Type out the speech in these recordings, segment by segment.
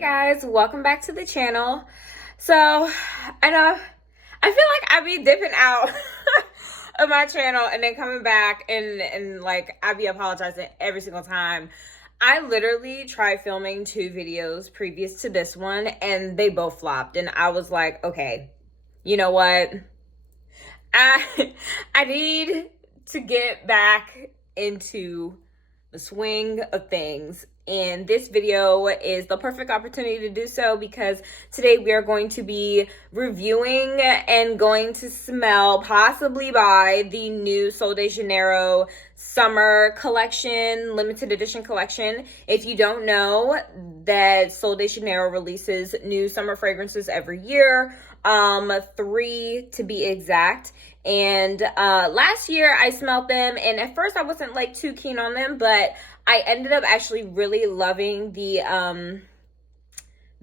Guys, welcome back to the channel. So I feel like I be dipping out of my channel and then coming back and like I be apologizing every single time. I literally tried filming 2 videos previous to this one and they both flopped, and I was like, okay, you know what, I need to get back into the swing of things, and this video is the perfect opportunity to do so because today we are going to be reviewing and going to smell, possibly buy, the new Sold De Janeiro summer collection, limited edition collection. If you don't know, that Sold De Janeiro releases new summer fragrances every year, 3 to be exact. And last year I smelled them, and at first I wasn't like too keen on them, but I ended up actually really loving the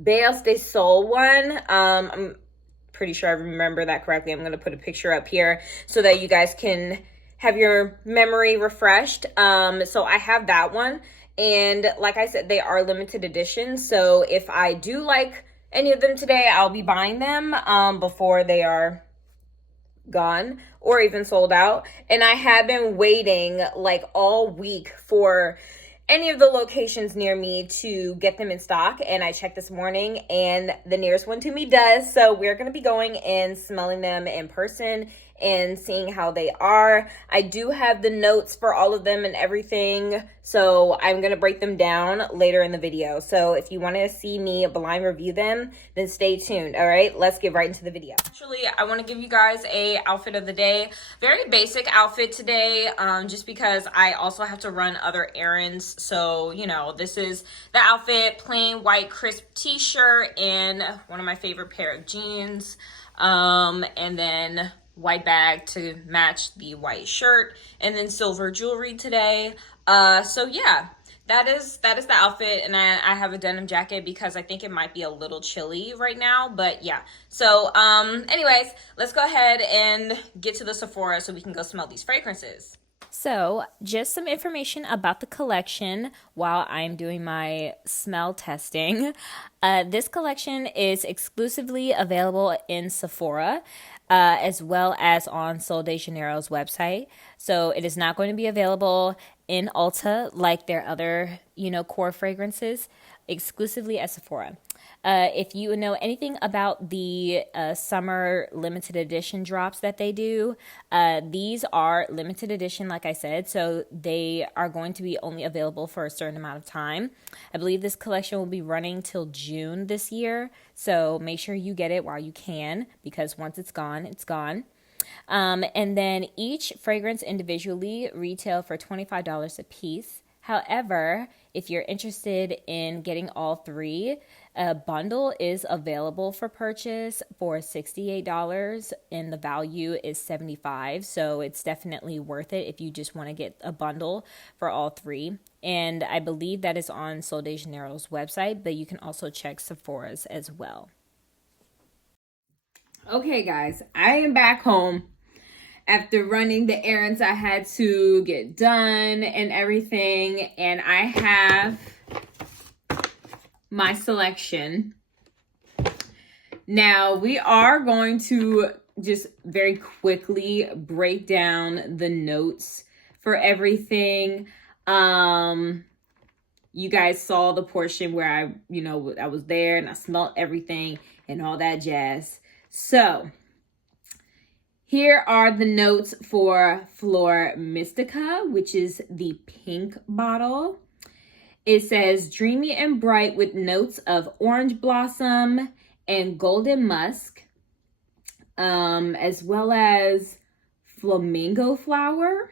Beos de Sol one. I'm pretty sure I remember that correctly. I'm gonna put a picture up here so that you guys can have your memory refreshed. So I have that one, and like I said, they are limited edition, so if I do like any of them today, I'll be buying them before they are gone or even sold out. And I have been waiting like all week for any of the locations near me to get them in stock, and I checked this morning and the nearest one to me does. So we're going to be going and smelling them in person and seeing how they are. I do have the notes for all of them and everything, so I'm going to break them down later in the video. So if you want to see me blind review them, then stay tuned. All right, let's get right into the video. Actually, I want to give you guys a outfit of the day. Very basic outfit today, just because I also have to run other errands. So, you know, this is the outfit: plain white crisp t-shirt and one of my favorite pair of jeans, and then white bag to match the white shirt, and then silver jewelry today. So yeah, that is the outfit. And I have a denim jacket because I think it might be a little chilly right now, but yeah. So anyways, let's go ahead and get to the Sephora so we can go smell these fragrances. So just some information about the collection while I'm doing my smell testing. This collection is exclusively available in Sephora, as well as on Sold De Janeiro's website. So it is not going to be available in Ulta like their other, core fragrances, exclusively at Sephora. If you know anything about the summer limited edition drops that they do, these are limited edition, like I said, so they are going to be only available for a certain amount of time. I believe this collection will be running till June this year, so make sure you get it while you can, because once it's gone, it's gone. And then each fragrance individually retail for $25 a piece. However, if you're interested in getting all 3, a bundle is available for purchase for $68 and the value is $75. So it's definitely worth it if you just want to get a bundle for all 3. And I believe that is on Sold De Janeiro's website, but you can also check Sephora's as well. Okay, guys, I am back home after running the errands I had to get done and everything, and I have my selection. Now, we are going to just very quickly break down the notes for everything. You guys saw the portion where I was there and I smelled everything and all that jazz. So here are the notes for Flor Mystica, which is the pink bottle. It says dreamy and bright with notes of orange blossom and golden musk, as well as flamingo flower.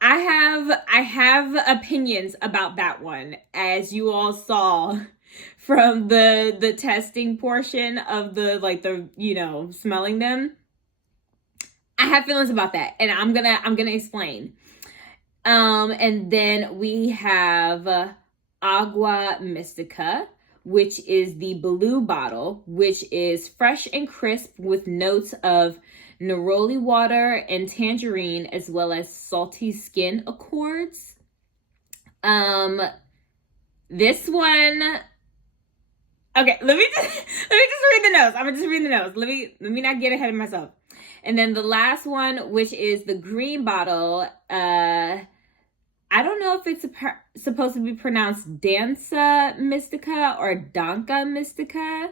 I have opinions about that one, as you all saw from the testing portion of the smelling them. I have feelings about that, and I'm gonna explain. And then we have Agua Mystica, which is the blue bottle, which is fresh and crisp with notes of neroli water and tangerine, as well as salty skin accords. This one Okay, let me just read the notes. I'm gonna just read the notes. Let me not get ahead of myself. And then the last one, which is the green bottle, I don't know if it's supposed to be pronounced Danza Mystica or Danka Mystica.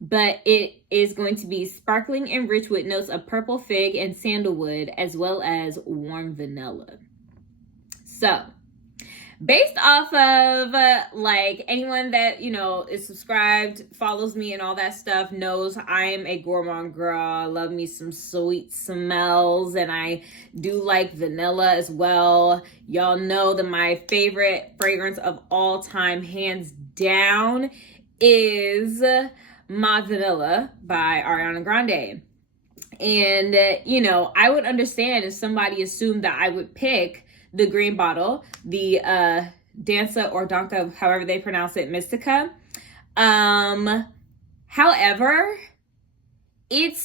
But it is going to be sparkling and rich with notes of purple fig and sandalwood, as well as warm vanilla. So, based off of like anyone that is subscribed, follows me and all that stuff, knows I'm a gourmand girl. I love me some sweet smells, and I do like vanilla as well. Y'all know that my favorite fragrance of all time, hands down, is My Vanilla by Ariana Grande. And I would understand if somebody assumed that I would pick the green bottle, the Danza or Danka, however they pronounce it, Mystica. However, it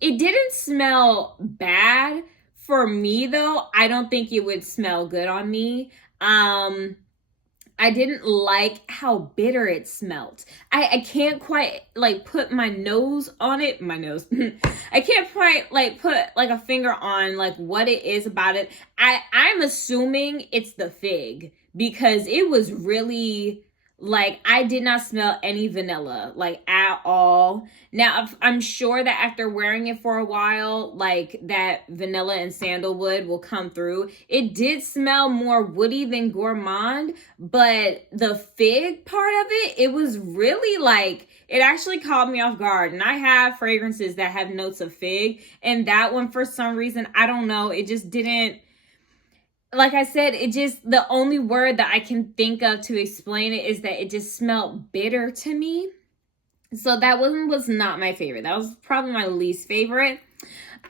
didn't smell bad for me though. I don't think it would smell good on me. I didn't like how bitter it smelled. I can't quite like put my nose on it. My nose. I can't quite like put like a finger on like what it is about it. I'm assuming it's the fig, because it was really like, I did not smell any vanilla like at all. Now I'm sure that after wearing it for a while, like that vanilla and sandalwood will come through. It did smell more woody than gourmand, but the fig part of it was really like, it actually caught me off guard. And I have fragrances that have notes of fig, and that one, for some reason, I don't know, it just didn't. Like I said, the only word that I can think of to explain it is that it just smelled bitter to me. So that one was not my favorite. That was probably my least favorite.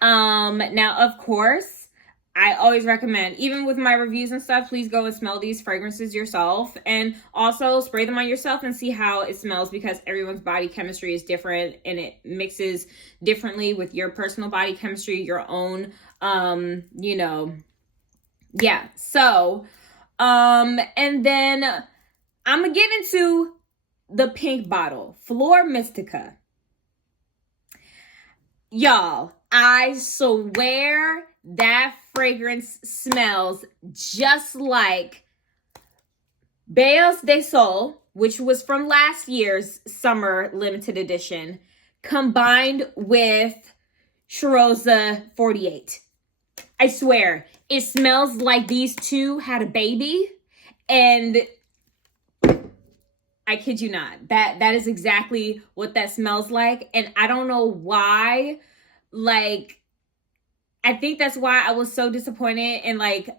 Now, of course, I always recommend, even with my reviews and stuff, please go and smell these fragrances yourself, and also spray them on yourself and see how it smells, because everyone's body chemistry is different and it mixes differently with your personal body chemistry, your own, yeah. So, and then I'm gonna get into the pink bottle, Flor Mystica. Y'all, I swear that fragrance smells just like Beos de Sol, which was from last year's summer limited edition, combined with Cheirosa 48. I swear, it smells like these two had a baby, and I kid you not, that is exactly what that smells like. And I don't know why, like, I think that's why I was so disappointed and like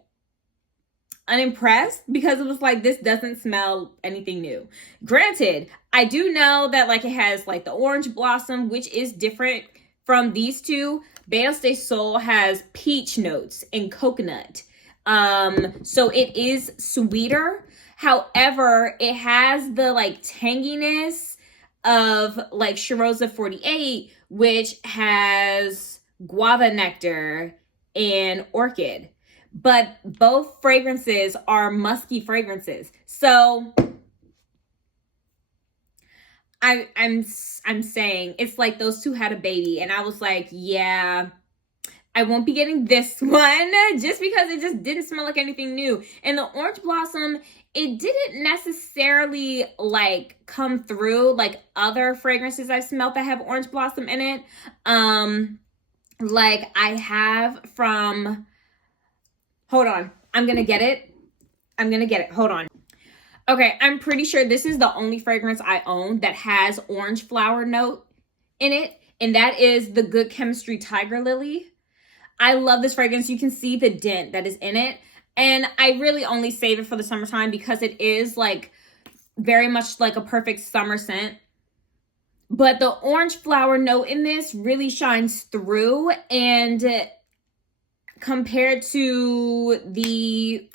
unimpressed, because it was like, this doesn't smell anything new. Granted, I do know that like it has like the orange blossom, which is different from these two. Beos de Sol has peach notes and coconut. So it is sweeter. However, it has the like tanginess of like Cheirosa 48, which has guava nectar and orchid. But both fragrances are musky fragrances. So I'm saying it's like those two had a baby, and I was like, yeah, I won't be getting this one just because it just didn't smell like anything new. And the orange blossom, it didn't necessarily like come through like other fragrances I've smelled that have orange blossom in it. Like I have from, hold on, I'm gonna get it. Hold on. Okay, I'm pretty sure this is the only fragrance I own that has orange flower note in it, and that is the Good Chemistry Tiger Lily. I love this fragrance. You can see the dent that is in it, and I really only save it for the summertime because it is like very much like a perfect summer scent. But the orange flower note in this really shines through, and compared to the,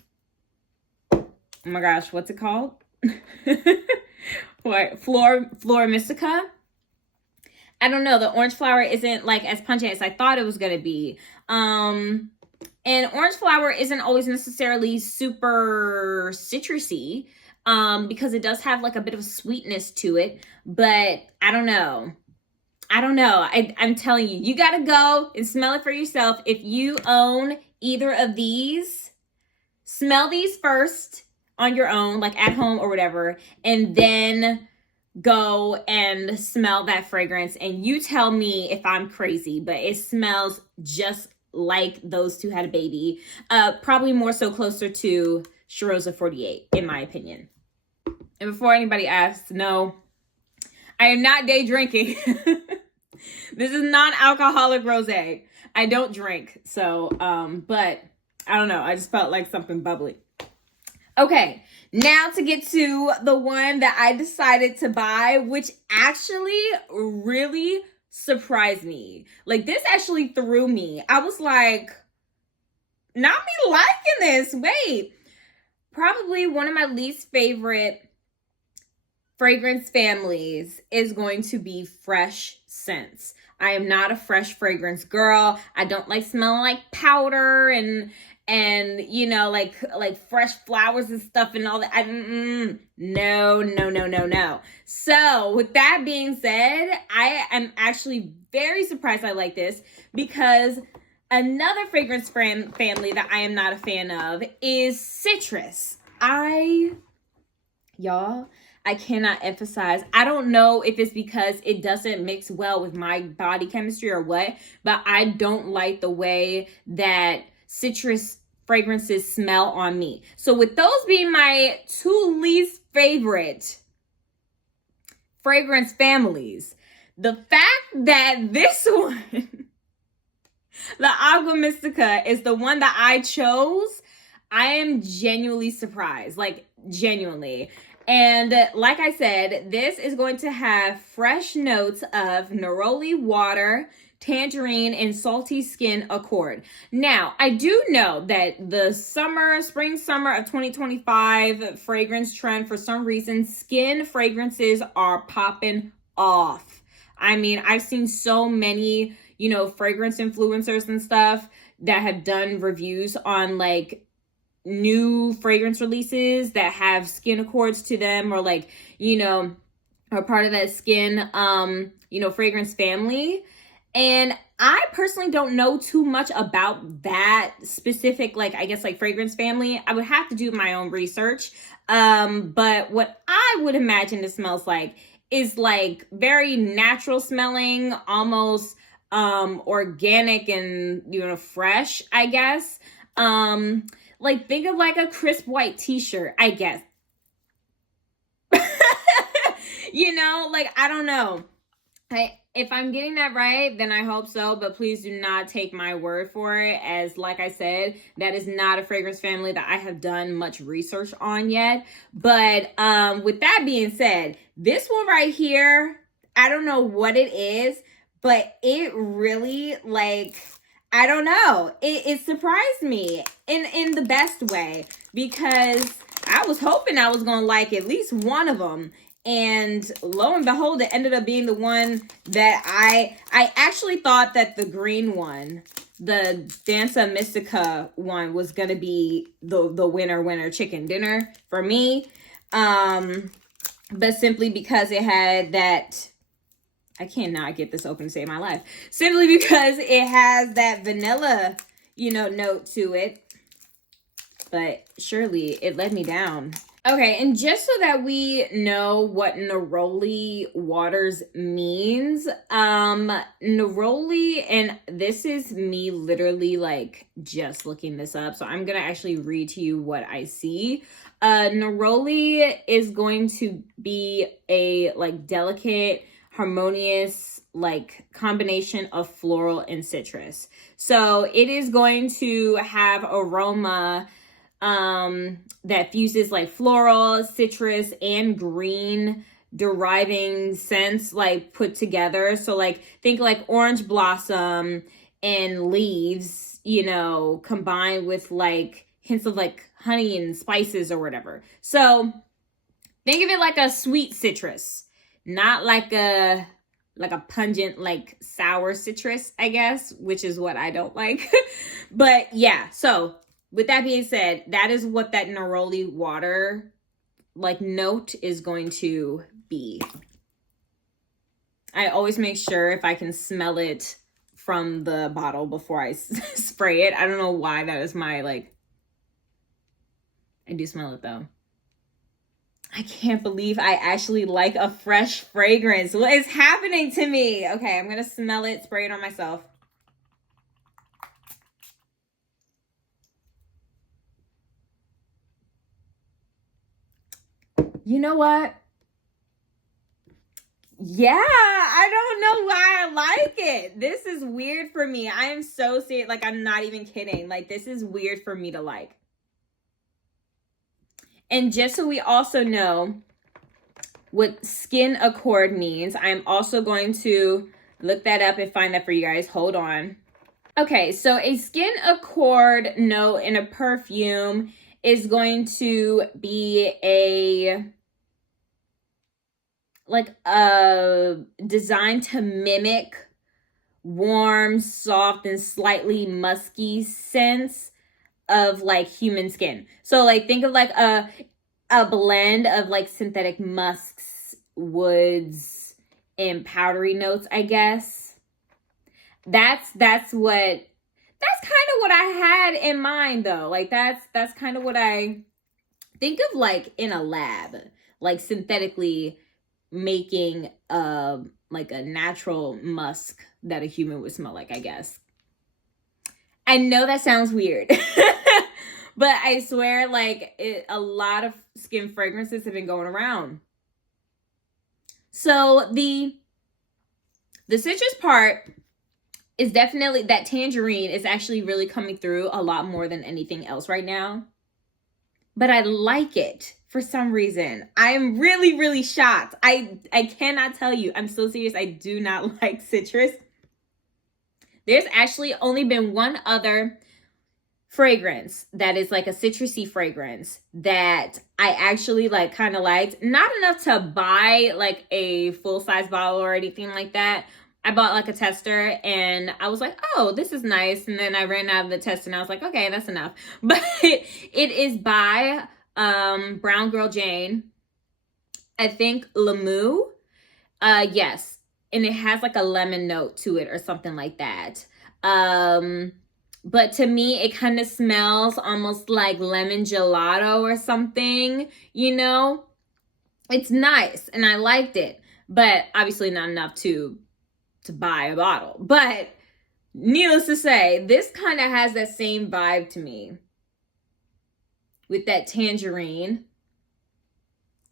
oh my gosh, what's it called? What? Flor Mystica? I don't know. The orange flower isn't like as pungent as I thought it was going to be. And orange flower isn't always necessarily super citrusy. because it does have like a bit of sweetness to it, but I don't know. I'm telling you, you got to go and smell it for yourself. If you own either of these, smell these first on your own, like at home or whatever, and then go and smell that fragrance, and you tell me if I'm crazy, but it smells just like those two had a baby. Probably more so closer to Shiroza 48, in my opinion. And before anybody asks, no, I am not day drinking. This is non-alcoholic rosé. I don't drink, so, but I don't know. I just felt like something bubbly. Okay, now to get to the one that I decided to buy, which actually really surprised me. Like, this actually threw me. I was like, not me liking this. Wait, probably one of my least favorite fragrance families is going to be fresh scents. I am not a fresh fragrance girl. I don't like smelling like powder and you know, like fresh flowers and stuff and all that. No. So with that being said, I am actually very surprised I like this, because another fragrance family that I am not a fan of is citrus. Y'all, I cannot emphasize. I don't know if it's because it doesn't mix well with my body chemistry or what, but I don't like the way that citrus fragrances smell on me. So with those being my two least favorite fragrance families, the fact that this one, the Agua Mystica, is the one that I chose, I am genuinely surprised. Like, genuinely. And like I said, this is going to have fresh notes of neroli water, tangerine, and salty skin accord. Now, I do know that the spring summer of 2025 fragrance trend, for some reason, skin fragrances are popping off. I mean, I've seen so many, you know, fragrance influencers and stuff that have done reviews on like new fragrance releases that have skin accords to them, or like, you know, are part of that skin, you know, fragrance family. And I personally don't know too much about that specific, like, I guess, like, fragrance family. I would have to do my own research. But what I would imagine it smells like is like very natural smelling, almost organic and, you know, fresh, I guess. Like, think of like a crisp white t-shirt, I guess. You know, like, I don't know. If I'm getting that right, then I hope so, but please do not take my word for it, as like I said, that is not a fragrance family that I have done much research on yet. But with that being said, this one right here, I don't know what it is, but it really, like, I don't know, it surprised me in the best way, because I was hoping I was gonna like at least one of them. And lo and behold, it ended up being the one that I actually thought that the green one, the Danza Mystica one, was gonna be the winner chicken dinner for me. But simply because it had that, I cannot get this open to save my life. Simply because it has that vanilla, you know, note to it. But surely it let me down. Okay, and just so that we know what neroli waters means, neroli, and this is me literally like just looking this up, so I'm gonna actually read to you what I see. Neroli is going to be a like delicate, harmonious, like combination of floral and citrus. So it is going to have aroma that fuses like floral, citrus, and green deriving scents like put together. So like think like orange blossom and leaves, you know, combined with like hints of like honey and spices or whatever. So think of it like a sweet citrus, not like a pungent, like sour citrus, I guess, which is what I don't like. But yeah, so with that being said, that is what that neroli water like note is going to be. I always make sure if I can smell it from the bottle before I spray it. I don't know why that is my like, I do smell it though. I can't believe I actually like a fresh fragrance. What is happening to me? Okay, I'm gonna smell it, spray it on myself. You know what? Yeah, I don't know why I like it. This is weird for me. I am so serious. Like, I'm not even kidding. Like, this is weird for me to like. And just so we also know what skin accord means, I'm also going to look that up and find that for you guys. Hold on. Okay, so a skin accord note in a perfume is going to be designed to mimic warm, soft, and slightly musky scents of like human skin. So like think of like a blend of like synthetic musks, woods, and powdery notes, I guess. That's kind of what I had in mind though. Like that's kind of what I think of like in a lab, like synthetically making like a natural musk that a human would smell like, I guess. I know that sounds weird. But I swear, like, a lot of skin fragrances have been going around. So the citrus part is definitely, that tangerine is actually really coming through a lot more than anything else right now. But I like it for some reason. I am really, really shocked. I cannot tell you. I'm so serious. I do not like citrus. There's actually only been one other fragrance that is like a citrusy fragrance that I actually like kind of liked. Not enough to buy like a full-size bottle or anything like that. I bought like a tester and I was like, oh, this is nice. And then I ran out of the tester and I was like, okay, that's enough. But it is by Brown Girl Jane. I think Lamu. Yes. And it has like a lemon note to it or something like that. But to me, it kind of smells almost like lemon gelato or something, you know? It's nice and I liked it, but obviously not enough to buy a bottle. But needless to say, this kind of has that same vibe to me with that tangerine.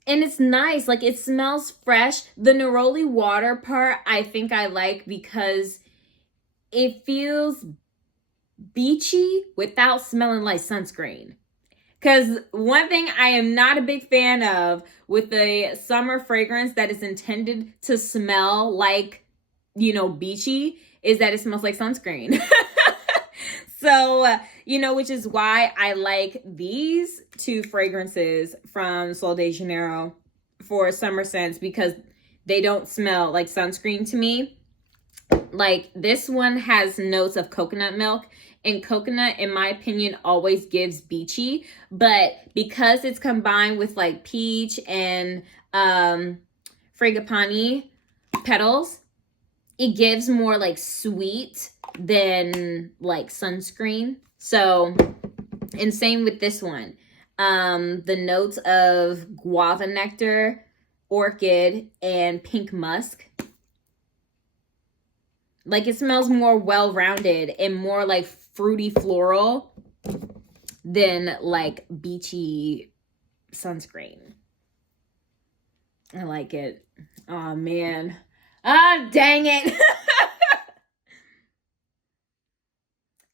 And it's nice, like it smells fresh. The neroli water part, I think I like because it feels beachy without smelling like sunscreen. Because one thing I am not a big fan of with a summer fragrance that is intended to smell like, you know, beachy, is that it smells like sunscreen. So, you know, which is why I like these two fragrances from Sold De Janeiro for summer scents, because they don't smell like sunscreen to me. Like this one has notes of coconut milk, and coconut, in my opinion, always gives beachy. But because it's combined with like peach and frangipani petals, it gives more like sweet than like sunscreen. So, and same with this one. The notes of guava nectar, orchid, and pink musk. Like it smells more well-rounded and more like fruity floral than like beachy sunscreen. I like it. Oh man. Ah, dang it.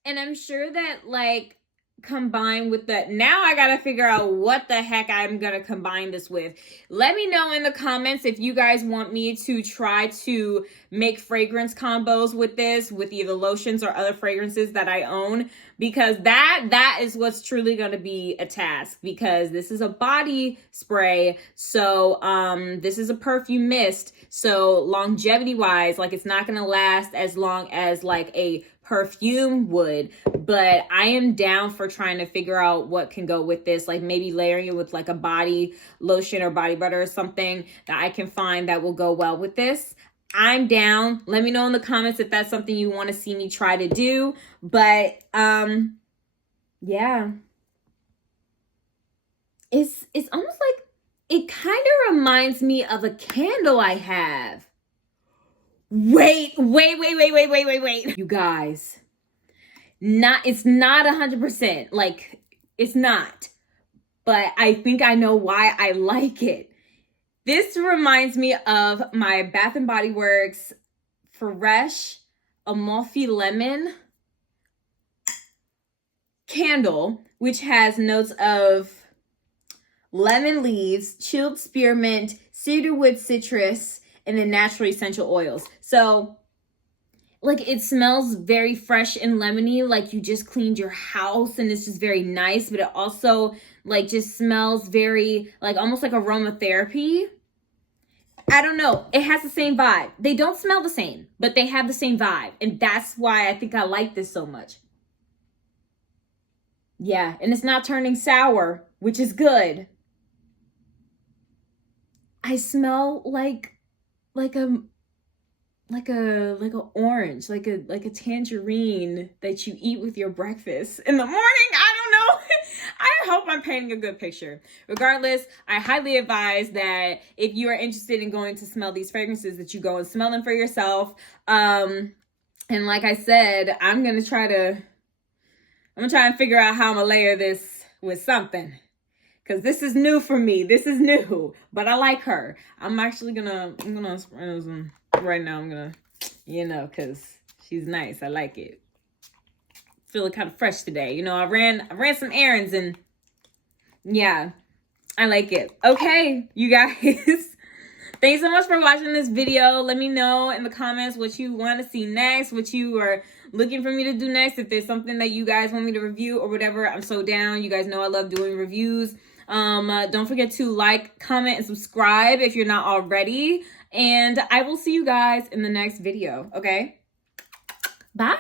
And I'm sure that like combined with that, now I gotta figure out what the heck I'm gonna combine this with. Let me know in the comments if you guys want me to try to make fragrance combos with this, with either lotions or other fragrances that I own, because that is what's truly gonna be a task, because this is a body spray, so this is a perfume mist, so longevity wise, like it's not gonna last as long as like a perfume would, but I am down for trying to figure out what can go with this, like maybe layering it with like a body lotion or body butter or something that I can find that will go well with this. I'm down. Let me know in the comments if that's something you want to see me try to do. But yeah, it's almost like, it kind of reminds me of a candle I have. Wait. You guys, it's not 100%. Like, it's not. But I think I know why I like it. This reminds me of my Bath & Body Works Fresh Amalfi Lemon candle, which has notes of lemon leaves, chilled spearmint, cedarwood citrus, and then natural essential oils. So, like, it smells very fresh and lemony, like you just cleaned your house, and it's just very nice. But it also, like, just smells very, like, almost like aromatherapy. I don't know. It has the same vibe. They don't smell the same, but they have the same vibe. And that's why I think I like this so much. Yeah, and it's not turning sour, which is good. I smell like a orange, like a tangerine that you eat with your breakfast in the morning. I don't know. I hope I'm painting a good picture. Regardless, I highly advise that if you are interested in going to smell these fragrances, that you go and smell them for yourself. And like I said, I'm gonna try and figure out how I'm gonna layer this with something. Because this is new for me. This is new. But I like her. I'm gonna spray some right now. I'm gonna, because she's nice. I like it. Feeling kind of fresh today. I ran some errands, and yeah, I like it. Okay, you guys. Thanks so much for watching this video. Let me know in the comments what you want to see next, what you are looking for me to do next. If there's something that you guys want me to review or whatever, I'm so down. You guys know I love doing reviews. Don't forget to like, comment, and subscribe if you're not already. And I will see you guys in the next video, okay? Bye.